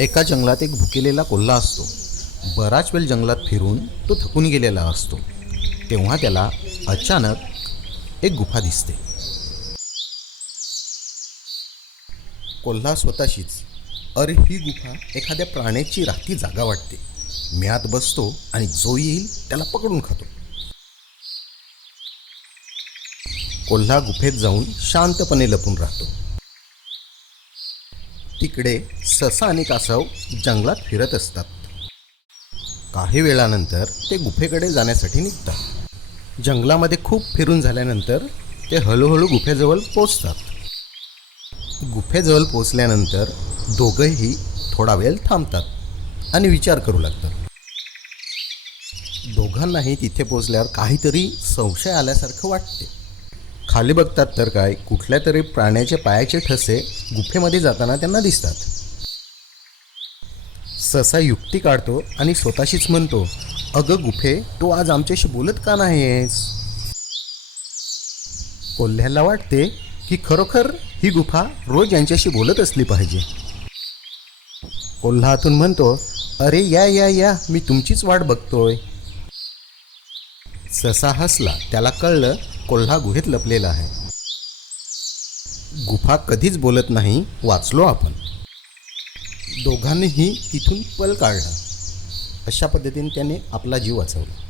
एका जंगलात एक भुकेलेला कोल्हा असतो. बराच वेळ जंगलात फिरून तो थकून गेलेला असतो. तेव्हा त्याला अचानक एक गुफा दिसते. कोल्हा स्वतःशीच, अरे ही गुफा एखाद्या प्राण्याची राहती जागा वाटते. मी आत बसतो आणि जो येईल त्याला पकडून खातो. कोल्हा गुफेत जाऊन शांतपणे लपून राहतो. तिकडे ससा आणि कासव जंगलात फिरत असतात. काही वेळानंतर ते गुफेकडे जाण्यासाठी निघतात. जंगलामध्ये खूप फिरून झाल्यानंतर ते हळूहळू गुफेजवळ पोचतात. गुफेजवळ पोचल्यानंतर दोघंही थोडा वेळ थांबतात आणि विचार करू लागतात. दोघांनाही तिथे पोचल्यावर काहीतरी संशय आल्यासारखं वाटते. खाली बघतात तर काय, कुठल्या तरी प्राण्याचे पायाचे ठसे गुफेमध्ये जाताना त्यांना दिसतात. ससा युक्ती काढतो आणि स्वतःशीच म्हणतो, अगं गुफे, तू आज आमच्याशी बोलत का नाहीस? कोल्ह्याला वाटते की खरोखर ही गुफा रोज यांच्याशी बोलत असली पाहिजे. कोल्हा आतून म्हणतो, अरे या या या, मी तुमचीच वाट बघतोय. ससा हसला. त्याला कळलं कोल्हा गुहेत लपलेला आहे. गुफा कधीच बोलत नाही, वाचलो आपण. दोघांनीही तिथून पळ काढला. अशा पद्धतीने त्याने आपला जीव वाचवला.